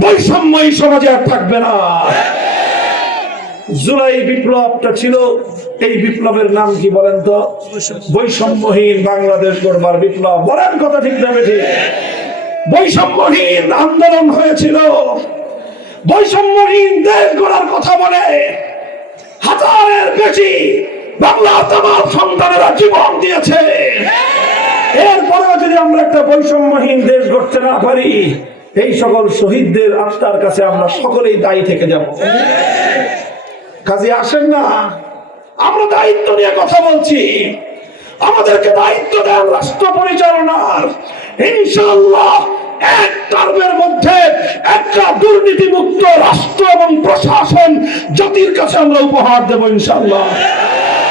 বৈষম্য বিপ্লবটা ছিল, এই বিপ্লবের নাম কি বলেন তো? বৈষম্যহীন বাংলাদেশ গড়বার বিপ্লব। বলেন কথা ঠিক না ঠিক বৈষম্যহীন আন্দোলন হয়েছিল। বৈষম্যহীন দেশ গড়ার কথা বলে। হাজারের বেশি বাংলা তামার সন্তানেরা জীবন দিয়েছে। এরপরেও যদি আমরা একটা বৈষম্যহীন দেশ গড়তে না পারি, এই সকল শহীদদের আত্মার কাছে আমরা সকলেই দায়ী থেকে যাব। কাজে আসেন না, আমরা দায়িত্ব নিয়ে কথা বলছি। আমাদেরকে দায়িত্ব দেন রাষ্ট্র পরিচালনার। ইনশাআল্লাহ এক টার্মের মধ্যে একটা দুর্নীতি মুক্ত রাষ্ট্র এবং প্রশাসন জাতির কাছে আমরা উপহার দেব ইনশাআল্লাহ। তাকবীর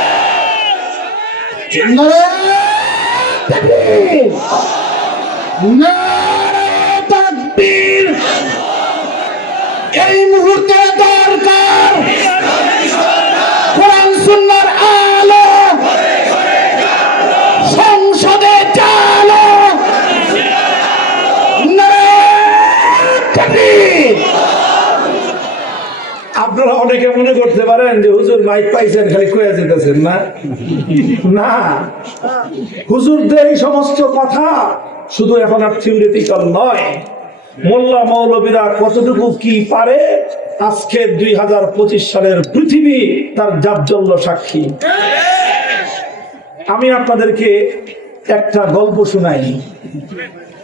এই মুহূর্তে দরকার কোরআন সুন্নার আলো আপনারা অনেকে মনে করতে পারেন যে হুজুর মাইক পাইছেন, খালি কয়ে যেতেছেন না? না। হুজুরদের এই সমস্ত কথা শুধু এখন আর থিওরিটিক্যাল নয়। মোল্লা মৌলবীরা কতটুকু কি পারে, আজকে দুই হাজার পঁচিশ সালের পৃথিবী তার জাবজল্য সাক্ষী। আমি আপনাদেরকে একটা গল্প শুনাই।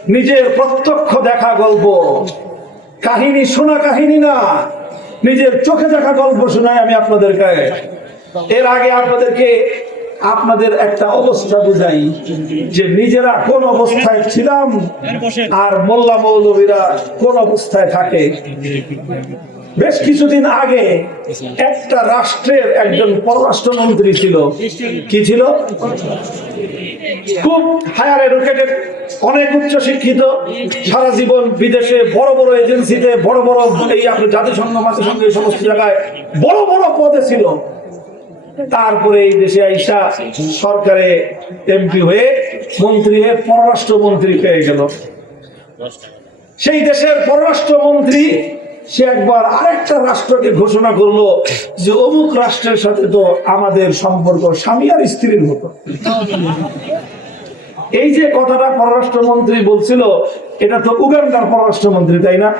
নিজের প্রত্যক্ষ দেখা গল্প। কাহিনী শোনা কাহিনী না। নিজের চোখে দেখা গল্প শোনাই আমি আপনাদেরকে। এর আগে আপনাদেরকে আপনাদের একটা অবস্থা বুঝাই, যে নিজেরা কোন অবস্থায় ছিলাম আর মোল্লা মৌলবীরা কোন অবস্থায় থাকে। বেশ কিছুদিন আগে একটা রাষ্ট্রের একজন পররাষ্ট্রমন্ত্রী ছিল। কি ছিল? খুব হায়ার এডুকেটেড অনেক উচ্চ শিক্ষিত, সারা জীবন বিদেশে বড় বড় এজেন্সিতে, বড় বড় এই আপনার জাতিসংঘ জাতিসংঘ এই সমস্ত জায়গায় বড় বড় পদে ছিল। তারপরে এই দেশে আইসা সরকারে এমপি হয়ে মন্ত্রী হয়ে পররাষ্ট্রমন্ত্রী পেয়ে গেল। সেই দেশের পররাষ্ট্রমন্ত্রী সে একবার আরেকটা রাষ্ট্রকে ঘোষণা করল যে অমুক রাষ্ট্রের সাথে তো আমাদের সম্পর্ক স্বামী আর স্ত্রীর মতো। এই যে কথাটা পররাষ্ট্রমন্ত্রী বলছিল, এটা তো উগান্ডার পররাষ্ট্রমন্ত্রী, তাই না?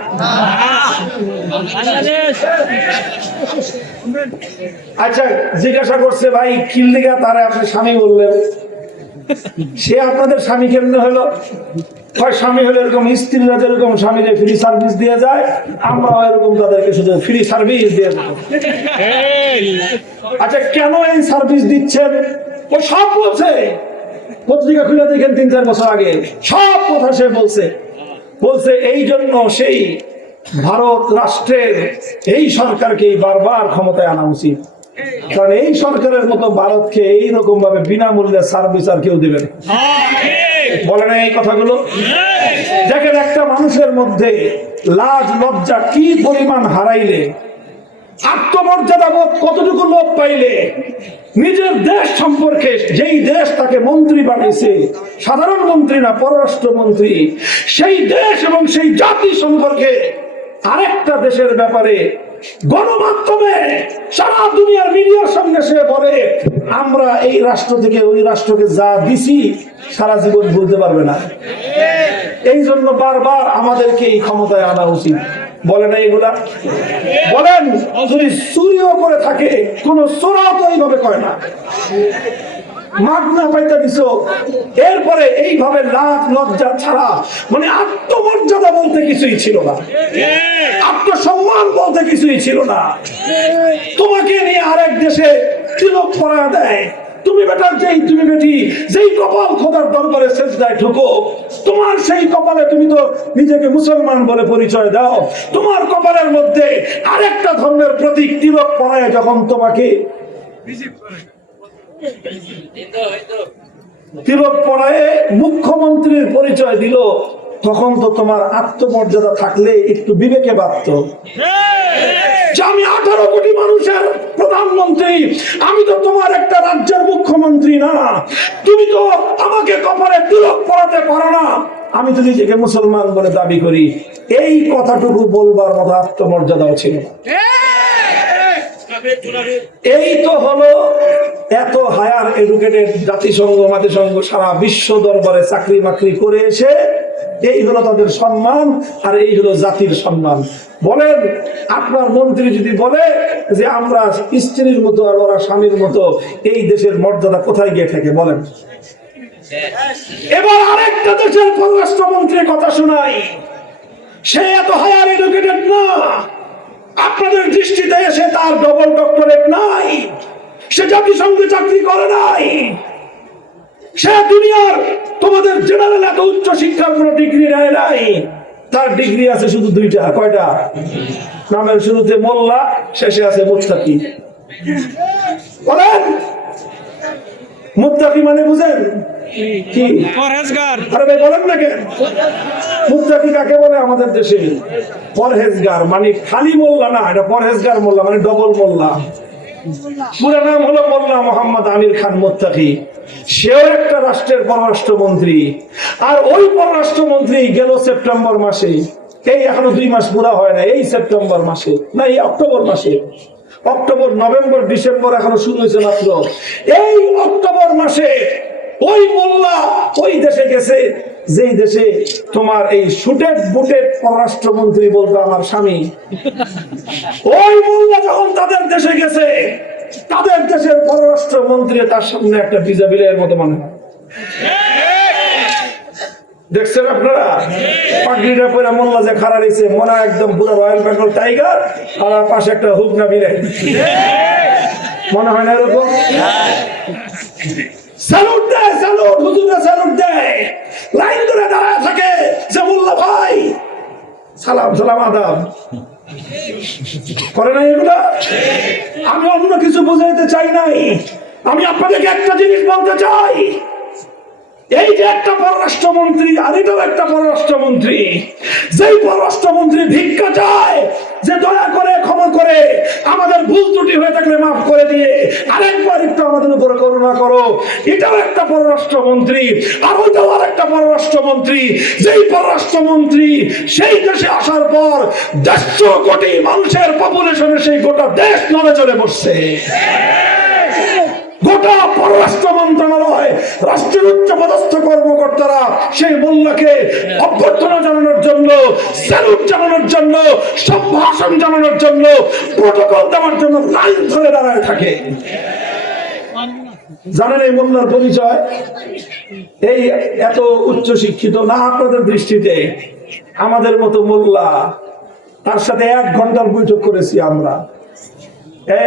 আচ্ছা জিজ্ঞাসা করছে, ভাই, কিল্লিগা তারা আপনি স্বামী বললেন? সে আপনাদের স্বামী কেমনে হলো? হয় স্বামী হলে এরকম স্ত্রীরা যেরকম স্বামীরে ফ্রি সার্ভিস দিয়ে যায় আমরাও এরকম তাদেরকে শুধু ফ্রি সার্ভিস দিয়ে আচ্ছা কেন এই সার্ভিস দিচ্ছেন? ও সব বলছে। পত্রিকা খুলে দেখেন তিন চার বছর আগে। সব কথা সে বলছে। বলছে এই জন্য সেই ভারত রাষ্ট্রের এই সরকারকে বারবার ক্ষমতায় আনা উচিত। কারণ এই সরকারের মতো ভারতকে এইরকম ভাবে বিনামূল্যে সার্ভিস আর কেউ দেবে বলে না এই কথাগুলো? দেখেন একটা মানুষের মধ্যে লাজ, লজ্জা কি পরিমাণ হারাইলে, আত্মমর্যাদা বোধ কতটুকু লোভ পাইলে, নিজের দেশ সম্পর্কে যেই দেশ তাকে মন্ত্রী বানিয়েছে, সাধারণ মন্ত্রী না পররাষ্ট্র মন্ত্রী সেই দেশ এবং সেই জাতি সম্পর্কে আরেকটা দেশের ব্যাপারে গণমাধ্যমে সারা দুনিয়ার মিডিয়ার সঙ্গে সে বলে আমরা এই রাষ্ট্র থেকে ওই রাষ্ট্রকে যা দিছি, সারা জীবন বলতে পারবে না। এই জন্য বারবার আমাদেরকে এই ক্ষমতায় আনা উচিত। বলে না এগুলা? বলেন, যদি চুরিও করে থাকে, কোন চোরাও তো এইভাবে করে না। এরপরে এইভাবে লজ্জা ছাড়া মানে আত্মমর্যাদা বলতে কিছুই ছিল না। আত্মসম্মান বলতে কিছুই ছিল না। তোমাকে নিয়ে আরেক দেশে তিলক করা দেয়। তুমি বেটার যেই, তুমি বেটি, যেই কপাল খোদার দরবারে শেষ দেয় ঢুকো, তোমার সেই কপালে তুমি তো নিজেকে মুসলমান বলে পরিচয় দাও। তোমার কপালের মধ্যে আরেকটা ধর্মের প্রতীক তিলক পরায় যখন তোমাকে মুখ্যমন্ত্রীর পরিচয় দিল, তখন তো তোমার আত্মমর্যাদা থাকলে একটু বিবেকে আমি আঠারো কোটি মানুষের প্রধানমন্ত্রী, আমি তো তোমার একটা রাজ্যের মুখ্যমন্ত্রী না। তুমি তো আমাকে কপালে তিলক পড়াতে পারো না। আমি তো নিজেকে মুসলমান বলে দাবি করি। এই কথাটুকু বলবার মতো আত্মমর্যাদাও ছিল না। এই তো হলো এত হায়ার এডুকেটেড জাতিসংঘ জাতিসংঘ সারা বিশ্ব দরবারে চাকরি বাকরি করে এসে এই হলো তাদের সম্মান আর এই হলো জাতির সম্মান। বলেন, আপনার মন্ত্রী যদি বলে যে আমরা স্ত্রীর মতো আর ওরা স্বামীর মতো, এই দেশের মর্যাদা কোথায় গিয়ে থাকে? বলেন। এবার আরেকটা দেশের পররাষ্ট্রমন্ত্রীর কথা শোনাই। সে এত হায়ার এডুকেটেড না। আপনাদের দৃষ্টিতে এসে তার ডবল ডক্টরেট নাই। সে জাতিসংঘে চাকরি করে নাই। সে দুনিয়ার তোমাদের জেনারেল এত উচ্চ শিক্ষার কোনো ডিগ্রি নেয় নাই। তার ডিগ্রি আছে শুধু দুইটা, কয়টা? নামের শুরুতে মোল্লা, শেষে আছে মুত্তাকি। বলেন, মুত্তাকি মানে বুঝেন? কি পরহেজগার। আরে ভাই বলেন না কেন? মুত্তাকি কাকে বলে আমাদের দেশে? পরহেজগার মানে খালি মোল্লা না এটা পরহেজগার মোল্লা মানে ডবল মোল্লা। পুরো নাম হলো মোল্লা মোহাম্মদ আমির খান মুত্তাকি। সেও একটা রাষ্ট্রের পররাষ্ট্রমন্ত্রী। আর ওই পররাষ্ট্রমন্ত্রী গেল সেপ্টেম্বর মাসে। এই এখনও দুই মাস পুরা হয় না এই সেপ্টেম্বর মাসে না এই অক্টোবর মাসে। অক্টোবর নভেম্বর ডিসেম্বর এখনও শুরু হয়েছে মাত্র। এই অক্টোবর মাসে ওই মোল্লা ওই দেশে গেছে, যেই দেশে তোমার এই শুটেড বুটেড পররাষ্ট্রমন্ত্রী বলতো আমার স্বামী, ওই মোল্লা যখন তাদের দেশে গেছে, তাদের দেশের পররাষ্ট্রমন্ত্রী তার সামনে একটা ভিজা বিলের মতো মনে দেখছেন আপনারা? পাগড়িটা পরে মোল্লা যে খাড়া রয়েছে, মনে একদম পুরো রয়্যাল বেঙ্গল টাইগার, আর পাশে একটা হুকনা বিলে। মনে হয় না এরকম? আমি অন্য কিছু বুঝাইতে চাই নাই। আমি আপনাদেরকে একটা জিনিস বলতে চাই। এই যে একটা পররাষ্ট্রমন্ত্রী, আর এটাও একটা পররাষ্ট্রমন্ত্রী। যেই পররাষ্ট্রমন্ত্রী ভিক্ষা চায়, যে দয়া করে করে আমাদের ভুল ত্রুটি হয়ে থাকলে মাফ করে দিয়ে আরেকবার একটু আমাদের উপরে করুণা করো। এটাও একটা পররাষ্ট্রমন্ত্রী, আর ওইটাও আর একটা পররাষ্ট্রমন্ত্রী। যেই পররাষ্ট্রমন্ত্রী সেই দেশে আসার পর দেড়শো কোটি মানুষের পপুলেশনে সেই গোটা দেশ নড়ে চলে বসছে। গোটা পররাষ্ট্র মন্ত্রণালয়, রাষ্ট্রের উচ্চ পদস্থ কর্মকর্তারা সেই মোল্লাকে অভ্যর্থনা জানানোর জন্য, স্যালুট জানানোর জন্য, সম্ভাষণ জানানোর জন্য, প্রোটোকল দেওয়ার জন্য লাইন ধরে দাঁড়ায় থাকে। জানেন এই মোল্লার পরিচয়? এই এত উচ্চ শিক্ষিত, না আপনাদের দৃষ্টিতে, আমাদের মতো মোল্লা, তার সাথে এক ঘণ্টার বৈঠক করেছি আমরা।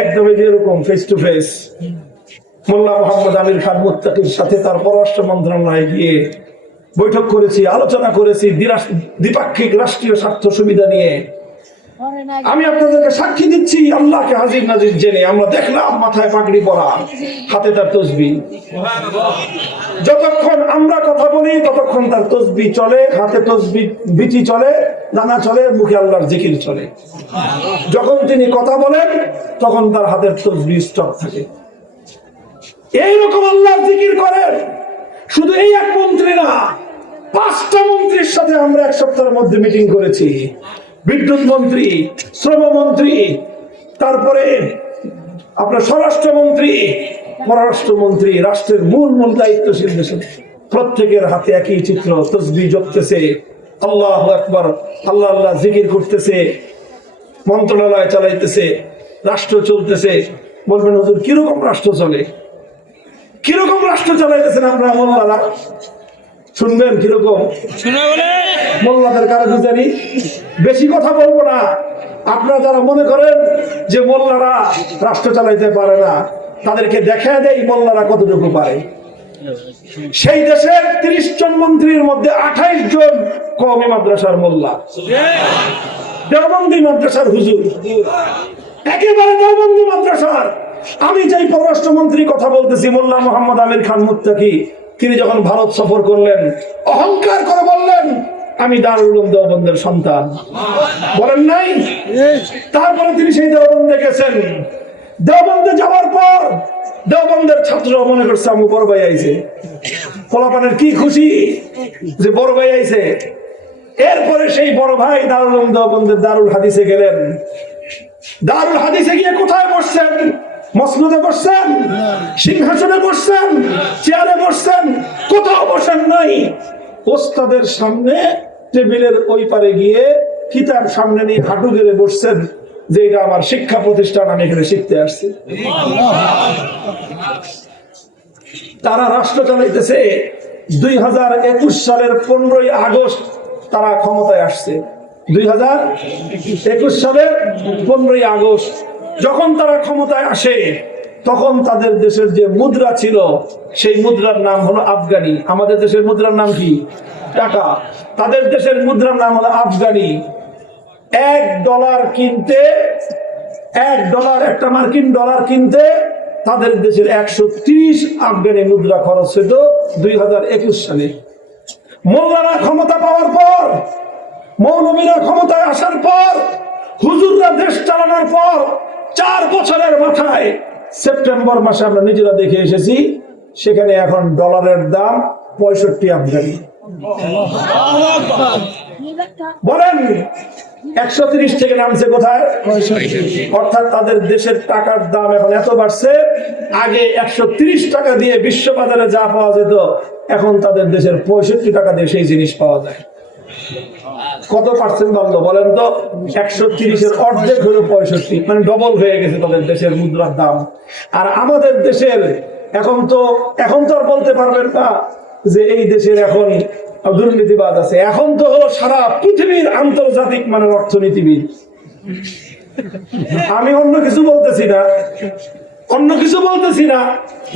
একদম এই যে এরকম face to face Mullah Mohammad Amir Khan মুত্তাকির সাথে তার পররাষ্ট্র মন্ত্রণালয়ে গিয়ে বৈঠক করেছি আলোচনা করেছি দ্বিপাক্ষিক রাষ্ট্রীয় স্বার্থ সুবিধা নিয়ে। আমি আপনাদেরকে সাক্ষী দিচ্ছি আল্লাহকে হাজির নাজির জেনে আমরা দেখলাম মাথায় পাগড়ি পরা হাতে তার তসবি। যতক্ষণ আমরা কথা বলি ততক্ষণ তার তসবি চলে হাতে তসবি বিচি চলে নানা চলে মুখে আল্লাহর জিকির চলে। যখন তিনি কথা বলেন তখন তার হাতের তসবি স্টক থাকে। এইরকম আল্লাহর জিকির করেন। শুধু এই এক মন্ত্রী না, পাঁচটা মন্ত্রীর সাথে আমরা এক সপ্তাহের মধ্যে মিটিং করেছি। বিদ্যুৎ মন্ত্রী, শ্রম মন্ত্রী, তারপরে আপনার স্বরাষ্ট্রমন্ত্রী, পররাষ্ট্রমন্ত্রী, রাষ্ট্রের মূল মূল দায়িত্বশীল দেশে প্রত্যেকের হাতে একই চিত্র, তসবি জপতেছে। আল্লাহ একবার আল্লাহ আল্লাহ জিকির করতেছে, মন্ত্রণালয় চালাইতেছে, রাষ্ট্র চলতেছে। বলবেন, হুজুর, কীরকম রাষ্ট্র চলে? কীরকম রাষ্ট্র চালাইতেছেন আপনারা মোল্লারা? শুনবেন কীরকম? মোল্লাদের কারগুজারি বেশি কথা বলব না। আপনারা যারা মনে করেন যে মোল্লারা রাষ্ট্র চালাইতে পারে না তাদেরকে দেখা দেয় মোল্লারা কতটুকু পারে। সেই দেশের তিরিশ জন মন্ত্রীর মধ্যে আঠাইশ জন কমি মাদ্রাসার মোল্লা। দেওবন্দি মাদ্রাসার হুজুর। একেবারে দেওবন্দি মাদ্রাসার। আমি যেই পররাষ্ট্রমন্ত্রী কথা বলতেছি, মোল্লা মোহাম্মদ আমির খান মুত্তাকি, তিনি যখন ভারত সফর করলেন, অহংকার করে বললেন, আমি দারুল দেওবন্দের সন্তান। বলেন নাই? তারপরে তিনি সেই দেওবন্দে গেছেন। দেওবন্দে যাওয়ার পর দেওবন্দের ছাত্র মনে করছে, আমি বড় ভাই আইছে। পোলাপানের কি খুশি? যে বড় ভাই আইছে। এরপরে সেই বড় ভাই দারুল দেওবন্দের দারুল হাদিসে গেলেন। দারুল হাদিসে গিয়ে কোথায় বসছেন? মসনদে বসছেন, সিংহাসনে বসছেন, চেয়ারে বসছেন, কোথাও বসেন নাই। ওস্তাদের সামনে টেবিলের ওই পারে গিয়ে কিতাব সামনে নিয়ে হাঁটু গেড়ে বসছেন, যে এটা আমার শিক্ষা প্রতিষ্ঠান, আমি এখানে শিখতে আসছি। তারা রাষ্ট্র চালাইতেছে। দুই হাজার একুশ সালের পনেরোই আগস্ট তারা ক্ষমতায় আসছে। দুই হাজার একুশ সালের পনেরোই আগস্ট যখন তারা ক্ষমতায় আসে, তখন তাদের দেশের যে মুদ্রা ছিল, সেই মুদ্রার নাম হলো আফগানি। আমাদের দেশের মুদ্রার নাম কি? টাকা। তাদের দেশের মুদ্রার নাম হলো আফগানি। এক ডলার কিনতে, এক ডলার, একটা মার্কিন ডলার কিনতে তাদের দেশের একশো তিরিশ আফগানি মুদ্রা খরচ হইত দুই হাজার একুশ সালে। মোল্লারা ক্ষমতা পাওয়ার পর, মৌলবীরা ক্ষমতায় আসার পর, হুজুররা দেশ চালানোর পর চার বছরের মাথায় সেপ্টেম্বর মাসে আমরা নিজেরা দেখে এসেছি, সেখানে এখন ডলারের দাম পঁয়ষট্টি আফগানি। বলেন, একশো তিরিশ থেকে নামছে কোথায়? অর্থাৎ তাদের দেশের টাকার দাম এখন এত বাড়ছে, আগে একশো তিরিশ টাকা দিয়ে বিশ্ব বাজারে যা পাওয়া যেত, এখন তাদের দেশের পঁয়ষট্টি টাকা দিয়ে সেই জিনিস পাওয়া যায়। কত পার্সেন্ট বাড়লো বলেন তো? একশো তিরিশের অর্ধেক হলো পঁয়ষট্টি। মানে ডবল হয়ে গেছে তাদের দেশের মুদ্রার দাম। আর আমাদের দেশের, এখন তো এখন তো আর বলতে পারবেন না যে এই দেশের এখন দুর্নীতিবাদ আছে। এখন তো হলো সারা পৃথিবীর আন্তর্জাতিক মানের অর্থনীতিবিদ। আমি অন্য কিছু বলতেছি না। অন্য কিছু বলতেছি না।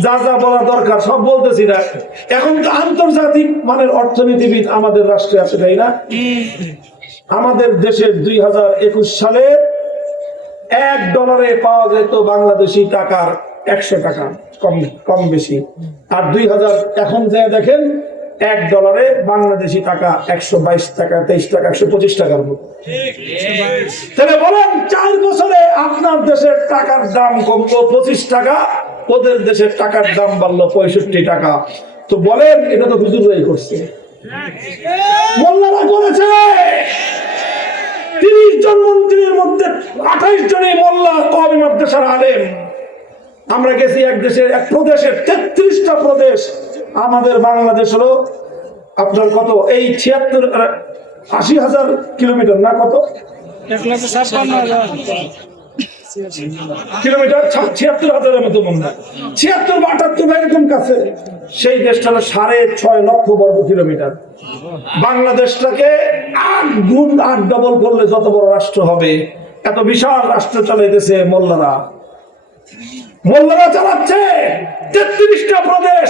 যা যা বলা দরকার, সব বলতেছি না। এখন তো আন্তর্জাতিক মানের অর্থনীতিবিদ আমাদের রাষ্ট্রে আছে, তাই না? আমাদের দেশের দুই হাজার একুশ সালে এক ডলারে পাওয়া যেত বাংলাদেশি টাকার একশো টাকা, কম কম বেশি। আর দুই হাজার এখন যে দেখেন এক ডলারে বাংলাদেশি টাকা একশো বাইশ টাকা, তেইশ টাকা, একশো পঁচিশ টাকার মতো। বলেন, চার বছরে আপনার দেশের টাকার দাম কমলো পঁচিশ টাকা, ওদের দেশের টাকার দাম বাড়লো পঁয়ষট্টি টাকা। তো বলেন, এটা তো হুজুরাই করছে। মোল্লারা করেছে। তিরিশ জন মন্ত্রীর মধ্যে আঠাইশ জনই মোল্লা, কবি, মাদ্রাসার আলেম। আমরা গেছি এক দেশের, এক প্রদেশের তেত্রিশটা প্রদেশ। আমাদের বাংলাদেশ হলো আপনার কত? এই ছিয়াত্তর আশি হাজার কিলোমিটার না কত? কিলোমিটার ছিয়াত্তর হাজারের মতো ছিয়াত্তর কাছে। সেই দেশটা হলো সাড়ে ছয় লক্ষ বর্গ কিলোমিটার। বাংলাদেশটাকে আট গুণ, আট ডবল করলে যত বড় রাষ্ট্র হবে, এত বিশাল রাষ্ট্র চালাইতেছে মোল্লারা। মোল্লারা চালাচ্ছে তেত্রিশটা প্রদেশ।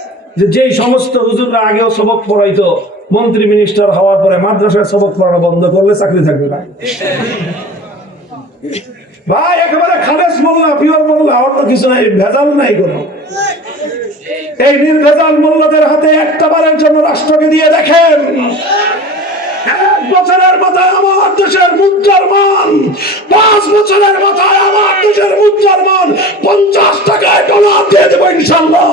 যে যেই সমস্ত হুজুররা আগেও সবক পড়াইতো, মন্ত্রী মিনিস্টার হওয়ার পরে মাদ্রাসার সবক পড়ানো বন্ধ করলে চাকরি থাকবে না। ভাই, একেবারে খালেস মোল্লা পিওর মোল্লা অন্য কিছু নাই, ভেজাল নাই কোনো। এই নির্ভেজাল মোল্লাদের হাতে একটা বারের জন্য রাষ্ট্রকে দিয়ে দেখেন, এক বছরের মাথায় আমার দেশের মুদ্রার মান, পাঁচ বছরের মাথায় আমার দেশের মুদ্রার মান পঞ্চাশ টাকায় ডলার দিয়ে দেবো ইনশাল্লাহ।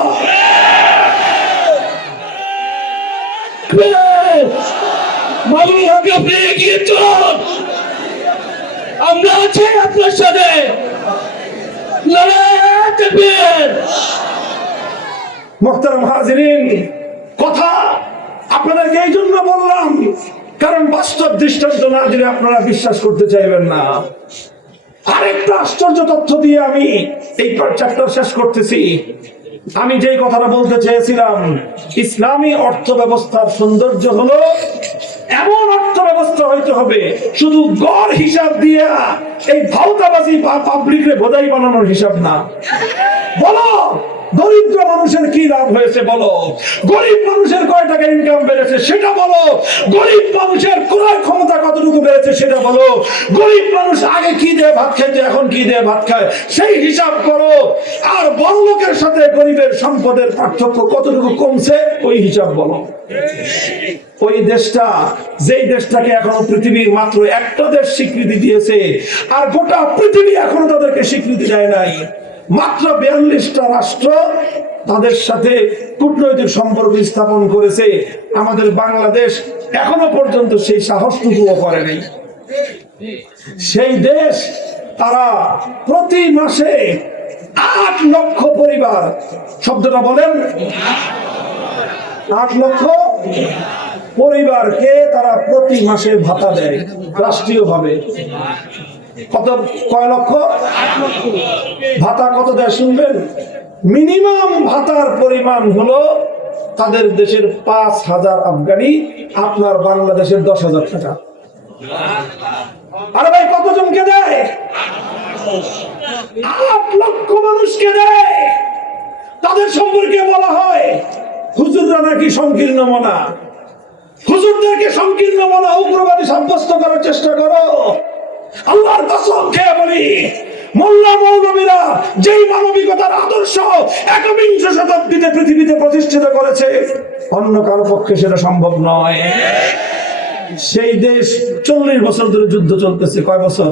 আমরা কথা এই জন্য বললাম, কারণ বাস্তব দৃষ্টান্ত না দিলে আপনারা বিশ্বাস করতে চাইবেন না। আরেকটা আশ্চর্য তথ্য দিয়ে আমি এই চ্যাপ্টার শেষ করতেছি। আমি যে কথাটা বলতে চেয়েছিলাম, ইসলামী অর্থ ব্যবস্থার সৌন্দর্য হলো এমন অর্থ ব্যবস্থা হইতে হবে, শুধু গড় হিসাব দিয়া এই ভাউতাবাজি বা পাবলিক রে বোধাই বানানোর হিসাব না। বলো দরিদ্র মানুষের কি লাভ হয়েছে বলো? গরিব মানুষের কয় টাকা ইনকাম বেড়েছে সেটা বলো। গরিব মানুষের ক্রয় ক্ষমতা কতটুকু বেড়েছে সেটা বলো। গরিব মানুষ আগে কি দিয়ে ভাত খেত, এখন কি দিয়ে ভাত খায়, সেই হিসাব করো। আর বড় সাথে গরিবের সম্পদের পার্থক্য কতটুকু কমছে, ওই হিসাব বলো। ওই দেশটা, যেই দেশটাকে এখনও পৃথিবীর মাত্র একটা দেশ স্বীকৃতি দিয়েছে, আর গোটা পৃথিবী এখনও তাদেরকে স্বীকৃতি দেয় নাই। মাত্র বিয়াল্লিশটা রাষ্ট্র তাদের সাথে কূটনৈতিক সম্পর্ক স্থাপন করেছে। আমাদের বাংলাদেশ এখনও পর্যন্ত সেই সাহসটুকুও করে নাই। সেই দেশ, তারা প্রতি মাসে আট লক্ষ পরিবার, শব্দটা বলেন? আট লক্ষ পরিবারকে তারা প্রতি মাসে ভাতা দেয় রাষ্ট্রীয় ভাবে কত, কয় লক্ষ? ভাতা কত দেয় শুনবেন? মিনিমাম ভাতার পরিমাণ হলো তাদের দেশের পাঁচ হাজার আফগানি, আপনার বাংলাদেশের দশ হাজার টাকা। আরে ভাই, কতজনকে দেয়? আট লক্ষ মানুষকে দেয়। তাদের সম্পর্কে বলা হয়, হুজুররা নাকি সংকীর্ণ মনা? হুজুরদেরকে সংকীর্ণ মনা, উগ্রবাদী সাব্যস্ত করার চেষ্টা করো। আল্লাহর কসম খেয়ে বলি? মোল্লা মৌলবীরা যেই মানবিকতার আদর্শ একবিংশ শতাব্দীতে পৃথিবীতে প্রতিষ্ঠিত করেছে, অন্য কারও পক্ষে সেটা সম্ভব নয়। সেই দেশ চল্লিশ বছর ধরে যুদ্ধ চলতেছে, কয় বছর?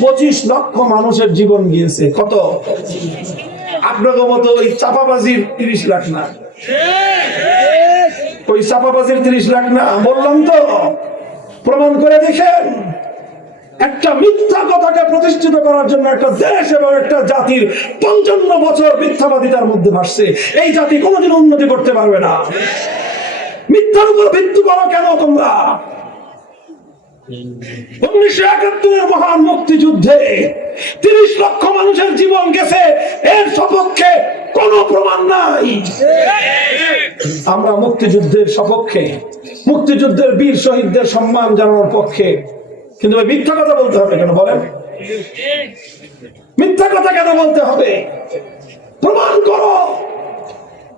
পঁচিশ লক্ষ মানুষের জীবন গিয়েছে, কত? আপনাকে মতো ওই চাপাবাজির তিরিশ লাখ না? ওই চাপাবাজির তিরিশ লাখ না? বললাম তো, প্রমাণ করে দেখেন। একটা মিথ্যা কথাকে প্রতিষ্ঠিত করার জন্য একটা দেশ এবং একটা জাতির পঞ্চান্ন বছর মিথ্যাবাদিতার মধ্যে ভাসছে। এই জাতি কোনোদিন উন্নতি করতে পারবে না। মিথ্যার উপর ভিত্তি করো কেন তোমরা? উনিশশো একাত্তরের মহান মুক্তিযুদ্ধে তিরিশ লক্ষ মানুষের জীবন গেছে। এর সপক্ষে কোনো প্রমাণ নাই। আমরা মুক্তিযুদ্ধের সপক্ষে, মুক্তিযুদ্ধের বীর শহীদদের সম্মান জানানোর পক্ষে কিন্তু মিথ্যা কথা বলতে হবে কেন বলেন? মিথ্যা কথা কেন বলতে হবে? প্রমাণ করো।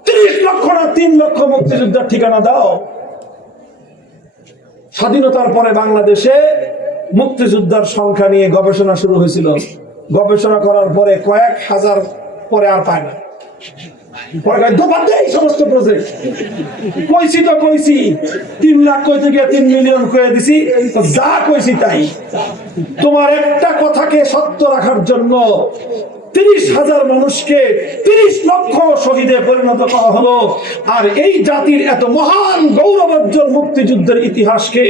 তিরিশ লক্ষ না তিন লক্ষ মুক্তিযোদ্ধার ঠিকানা দাও। স্বাধীনতার পরে বাংলাদেশে মুক্তিযোদ্ধার সংখ্যা নিয়ে গবেষণা শুরু হয়েছিল। গবেষণা করার পরে কয়েক হাজার পরে আর পায় না। তোমার একটা কথাকে সত্য রাখার জন্য তিরিশ হাজার মানুষকে তিরিশ লক্ষ শহীদে পরিণত করা হলো। আর এই জাতির এত মহান গৌরবোজ্জ্বল মুক্তিযুদ্ধের ইতিহাসকে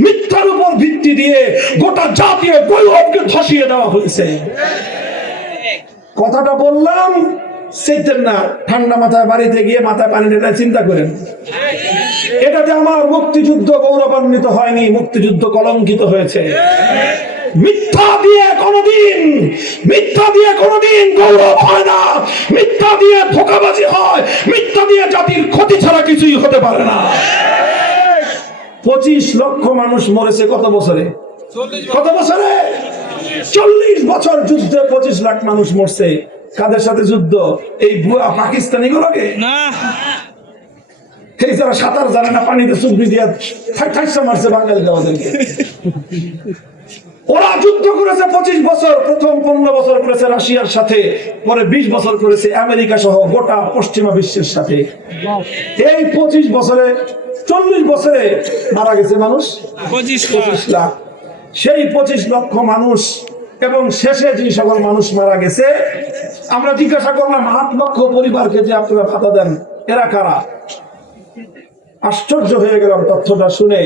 মিথ্যার উপর ভিত্তি দিয়ে গোটা জাতীয় গৌরবকে ধসিয়ে দেওয়া হয়েছে। কথাটা বললাম সেইতেন না, ঠান্ডা মাথায় বাড়িতে গিয়ে মাথায় পানি ঢেলে চিন্তা করেন। এটাতে আমার মুক্তিযুদ্ধ গৌরবান্বিত হয়নি, মুক্তিযুদ্ধ কলঙ্কিত হয়েছে। মিথ্যা দিয়ে কোনদিন, মিথ্যা দিয়ে কোনদিন গৌরব হয় না। মিথ্যা দিয়ে ধোকাবাজি হয়, মিথ্যা দিয়ে জাতির ক্ষতি ছাড়া কিছুই হতে পারে না। পঁচিশ লক্ষ মানুষ মরেছে কত বছরে? কত বছরে? চল্লিশ বছর যুদ্ধে পঁচিশ লাখ মানুষ মরছে। কাদের সাথে যুদ্ধ? এই ভুয়া পাকিস্তানি গুলোকে এই যারা সাঁতার জানে না পানিতে চুবড়ি দিয়ে ঠাইসা মারছে বাঙালি আমাদেরকে ওরা যুদ্ধ করেছে পঁচিশ বছর প্রথম পনেরো বছর করেছে রাশিয়ার সাথে পরে বিশ বছর করেছে আমেরিকা সহ গোটা পশ্চিমা বিশ্বের সাথে। এই পঁচিশ বছরে চল্লিশ বছরে মারা গেছে মানুষ? পঁচিশ লাখ। সেই পঁচিশ লক্ষ মানুষ এবং শেষে যে সকল মানুষ মারা গেছে, আমরা জিজ্ঞাসা করলাম আট লক্ষ পরিবারকে যে আপনারা ভাতা দেন, এরা কারা? আশ্চর্য হয়ে গেলাম তথ্যটা শুনে।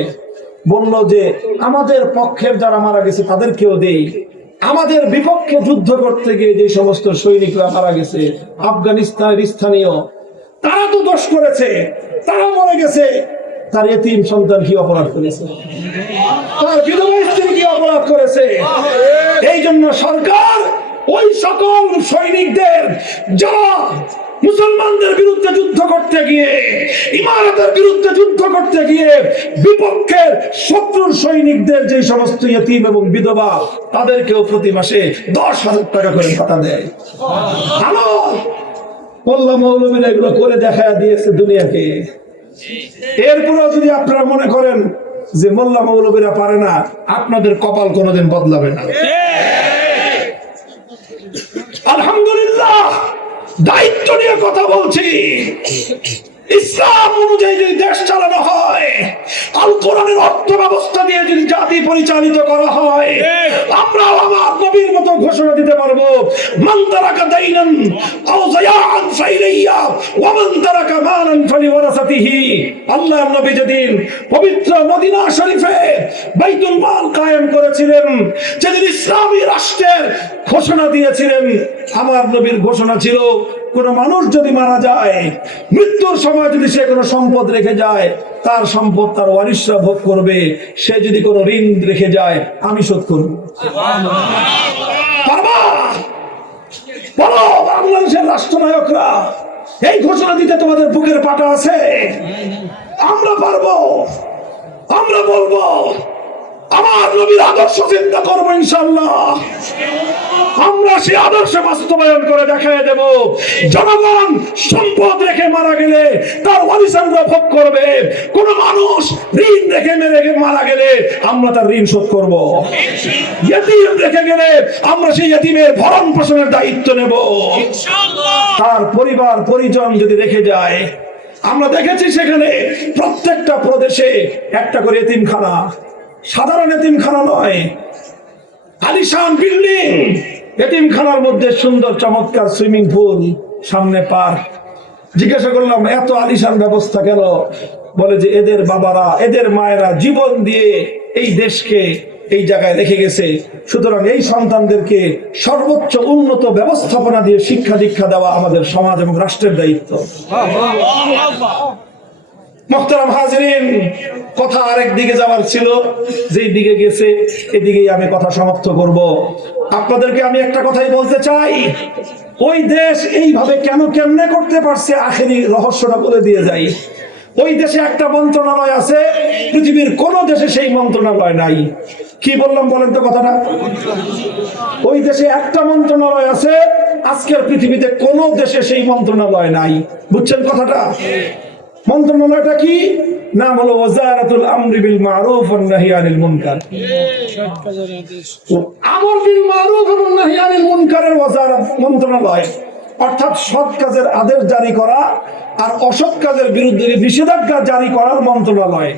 বলল যে, আমাদের পক্ষের যারা মারা গেছে, তাদেরকেও দেই। আমাদের বিপক্ষে যুদ্ধ করতে গিয়ে যে সমস্ত সৈনিকরা মারা গেছে, আফগানিস্তানের স্থানীয়, তারা তো দোষ করেছে, তারা মরে গেছে। তার এতিম সন্তান কি অপরাধ করেছে? তার বিধবা স্ত্রী কি অপরাধ করেছে? এই জন্য সরকার ওই সকল সৈনিকদের, যারা মুসলমানদের বিরুদ্ধে যুদ্ধ করতে গিয়ে, ইমারতের বিরুদ্ধে যুদ্ধ করতে গিয়ে বিপক্ষের শত্রুর সৈনিকদের যে সমস্ত ইয়তিম এবং বিধবা, তাদেরকেও প্রতি মাসে দশ হাজার টাকা করে ভাতা দেয়। ভালো! মোল্লা মৌলবীরা এগুলো করে দেখা দিয়েছে দুনিয়াকে। এরপরেও যদি আপনারা মনে করেন যে মোল্লা মৌলবীরা পারে না, আপনাদের কপাল কোনোদিন বদলাবে না। আলহামদুলিল্লাহ, দায়িত্ব নিয়ে কথা বলছি। ইসলাম অনুযায়ী যদি দেশ চালানো হয়, আল কোরআনের অর্থ ব্যবস্থা দিয়ে যদি জাতি পরিচালিত করা হয় আমরাও আমার নবীর মতো ঘোষণা দিতে পারব, মান তারাকা দাইনান আও যায়ান ফাইলাইয়া, ওয়া মান তারাকা মালান ফালিওয়ারাসাতিহি। আল্লাহর নবী যেদিন পবিত্র মদিনা শরীফে বাইতুল মাল কায়েম করেছিলেন, যেদিন ইসলামী রাষ্ট্রের ঘোষণা দিয়েছিলেন, আমার নবীর ঘোষণা ছিল কোন মানুষ যদি মারা যায়, মৃত্যুর সময় যদি সে কোনো সম্পদ রেখে যায়, তার সম্পদ তার ওয়ারিশরা ভোগ করবে। সে যদি কোনো ঋণ রেখে যায়, আমি শোধ করব। বলো, বাংলাদেশের রাষ্ট্রনায়করা, এই ঘোষণা দিতে তোমাদের বুকের পাটা আছে? আমরা পারব, আমরা বলব আমার নবীর আদর্শ চিন্তা করব ইনশাল্লাহ আমরা সেই আদর্শ বাস্তবায়ন করে দেখায় দেব। জনগণ সম্পদ রেখে মারা গেলে তার ওয়ারিসানরা ভোগ করবে। কোন মানুষ ঋণ রেখে মেরে মারা গেলে আমরা তার ঋণ শোধ করব। ইয়েতিম রেখে গেলে আমরা সেই ইয়েতিমের ভরণ পোষণের দায়িত্ব নেব। তার পরিবার পরিজন যদি রেখে যায় আমরা দেখেছি সেখানে প্রত্যেকটা প্রদেশে একটা করে এতিমখানা সাধারণ এতিমখানা নয়। আলিশান বিল্ডিং এতিমখানার মধ্যে সুন্দর চমৎকার সুইমিং পুল সামনে পার্ক। জিজ্ঞাসা করলাম এত আলিশান ব্যবস্থা কেন? বলে যে এদের বাবারা এদের মায়েরা জীবন দিয়ে এই দেশকে এই জায়গায় রেখে গেছে। সুতরাং এই সন্তানদেরকে সর্বোচ্চ উন্নত ব্যবস্থাপনা দিয়ে শিক্ষা দীক্ষা দেওয়া আমাদের সমাজ এবং রাষ্ট্রের দায়িত্ব। মোহতারাম হাজরিন কথা আরেক দিকে যাওয়ার ছিল, যেই দিকে গেছে, এদিকেই আমি কথা সমাপ্ত করব। আপনাদেরকে আমি একটা কথাই বলতে চাই, ওই দেশ এইভাবে কেন কেমনে করতে পারছে আখেরি রহস্যটা বলে দিয়ে যাই। ওই দেশে একটা মন্ত্রণালয় আছে, পৃথিবীর কোন দেশে সেই মন্ত্রণালয় নাই। কি বললাম বলেন তো কথাটা? ওই দেশে একটা মন্ত্রণালয় আছে, আজকের পৃথিবীতে কোন দেশে সেই মন্ত্রণালয় নাই। বুঝছেন কথাটা? মন্ত্রণালয়টা কি? নাম হলো ওয়াজারাতুল আমরি বিল মারুফ ওয়ান নাহি আনিল মুনকার। আমর বিল মারুফ এবং নাহি আনিল মুনকারের ওয়াজারাত মন্ত্রণালয়। অর্থাৎ সৎ কাজের আদেশ জারি করা আর অসৎ কাজের বিরুদ্ধে নিষেধাজ্ঞা জারি করার মন্ত্রণালয়।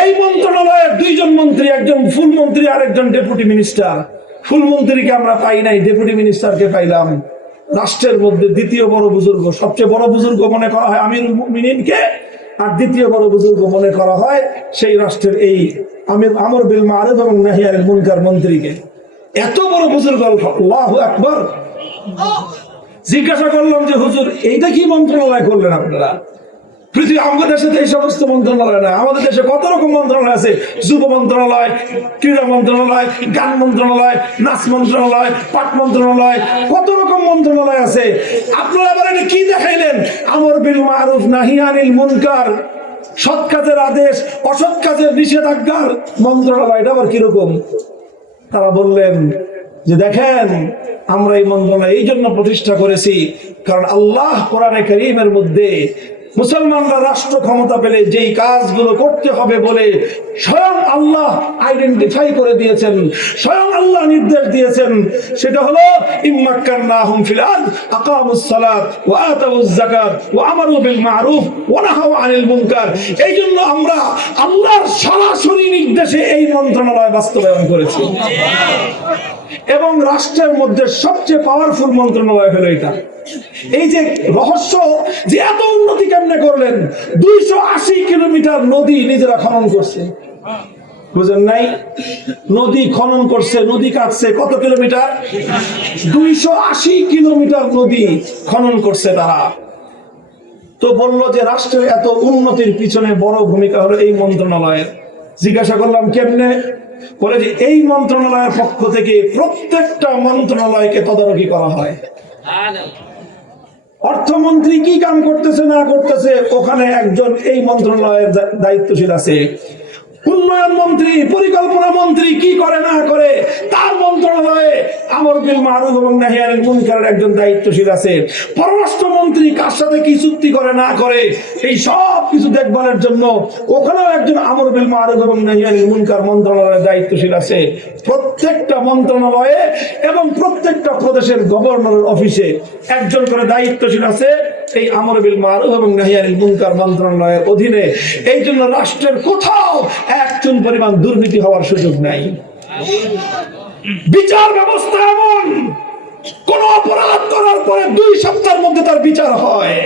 এই মন্ত্রণালয়ের দুইজন মন্ত্রী, একজন ফুল মন্ত্রী আর একজন ডেপুটি মিনিস্টার। ফুল মন্ত্রীকে আমরা পাই নাই, ডেপুটি মিনিস্টারকে পাইলাম। রাষ্ট্রের মধ্যে দ্বিতীয় বড় বুজুর্গ, সবচেয়ে বড় বুজুর্গ মনে করা হয় আমির মিনিনকে আর দ্বিতীয় বড় বুজুর্গ মনে করা হয় সেই রাষ্ট্রের এই আমির, আমর বিল মারুফ এবং নাহিয়ার মুনকার মন্ত্রীকে। এত বড় বুজুর্গ, আল্লাহ আকবর। জিজ্ঞাসা করলাম যে, হুজুর, এইটা কি মন্ত্রণালয় করলেন আপনারা? পৃথিবী আমাদের দেশে এই সমস্ত মন্ত্রণালয় না আমাদের দেশে কত রকম মন্ত্রণালয় আছে? যুব মন্ত্রণালয়, ক্রীড়া মন্ত্রণালয়, গান মন্ত্রণালয়, নাচ মন্ত্রণালয়, পাট মন্ত্রণালয়, কত রকম মন্ত্রণালয় আছে? আপনারা আবার কি দেখাইলেন? আমর বিল মারুফ নাহি আনিল মুনকার, সৎ কাজের আদেশ, অসৎ কাজের নিষেধাজ্ঞার মন্ত্রণালয়, এটা আবার কীরকম? তারা বললেন যে দেখেন, আমরা এই মন্ত্রণালয় এই জন্য প্রতিষ্ঠা করেছি, কারণ আল্লাহ কোরআনে করিমের মধ্যে মুসলমানরা রাষ্ট্র ক্ষমতা পেলে যেই কাজগুলো করতে হবে বলে স্বয়ং আল্লাহ আইডেন্টিফাই করে দিয়েছেন, স্বয়ং আল্লাহ নির্দেশ দিয়েছেন। সেটা হলো এবং রাষ্ট্রের মধ্যে সবচেয়ে পাওয়ারফুল মন্ত্রণালয় হলো এটা। এই যে রহস্য যে এত উন্নতি কেমনে করলেন? দুইশো আশি কিলোমিটার নদী নিজেরা খনন করছে। বুঝেন নাই? নদী খনন করছে, নদী কাটছে, কত কিলোমিটার? দুইশো আশি কিলোমিটার নদী খনন করছে তারা। তো বলল যে রাষ্ট্রের এত উন্নতির পিছনে বড় ভূমিকা হলো এই মন্ত্রণালয়ের। জিজ্ঞাসা করলাম, কেমনে? বলে যে, এই মন্ত্রণালয়ের পক্ষ থেকে প্রত্যেকটা মন্ত্রণালয়কে তদারকি করা হয়। অর্থমন্ত্রী কি কাম করতেছে না করতেছে ওখানে একজন এই মন্ত্রণালয়ের দায়িত্বশীল আছে। উন্নয়ন মন্ত্রী, পরিকল্পনা মন্ত্রী কি করে না করে, তার মন্ত্রণালয়ে আমর বিল মারুফ এবং নাহিয়ানিল মুনকারের একজন দায়িত্বশীল আছে। পররাষ্ট্র মন্ত্রী কার সাথে কি চুক্তি করে না করে, এই সব কিছু দেখভালের জন্য ওখানেও একজন আমর বিল মারুফ এবং নাহিয়ানিল মুনকার মন্ত্রণালয়ের দায়িত্বশীল আছে। প্রত্যেকটা মন্ত্রণালয়ে এবং প্রত্যেকটা প্রদেশের গভর্নরের অফিসে একজন করে দায়িত্বশীল আছে। এই আমর বিল মারুফ এবং নাহিয়ানিল মুনকার মন্ত্রণালয়ের অধীনে এই জন্য রাষ্ট্রের কোথাও এক চুন পরিমাণ দুর্নীতি হওয়ার সুযোগ নাই। বিচার ব্যবস্থা এমন, কোন অপরাধ করার পরে দুই সপ্তাহের মধ্যে তার বিচার হয়।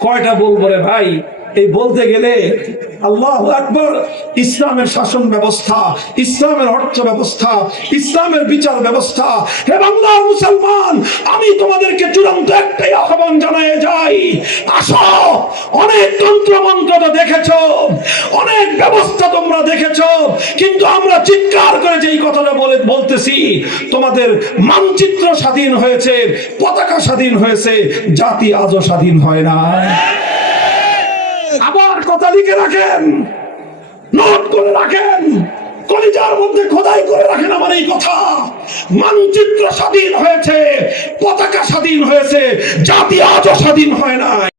কয়টা বলব রে ভাই? এই বলতে গেলে আল্লাহ আকবর, ইসলামের শাসন ব্যবস্থা, ইসলামের অর্থ ব্যবস্থা, ইসলামের বিচার ব্যবস্থা। হে বাংলার মুসলমান, আমি তোমাদেরকে চূড়ান্ত একটাই আহ্বান জানায় যাই। আসো, অনেক তন্ত্র মন্ত্র তো দেখেছ, অনেক ব্যবস্থা তোমরা দেখেছ, কিন্তু আমরা চিৎকার করে যেই কথাটা বলে, বলতেছি, তোমাদের মানচিত্র স্বাধীন হয়েছে, পতাকা স্বাধীন হয়েছে, জাতি আজও স্বাধীন হয় না আবার কথা লিখে রাখেন। নোট করে রাখেন। কলিজার মধ্যে খোদাই করে রাখেন আমার এই কথা। মানচিত্র স্বাধীন হয়েছে, পতাকা স্বাধীন হয়েছে, জাতি আজও স্বাধীন হয় নাই।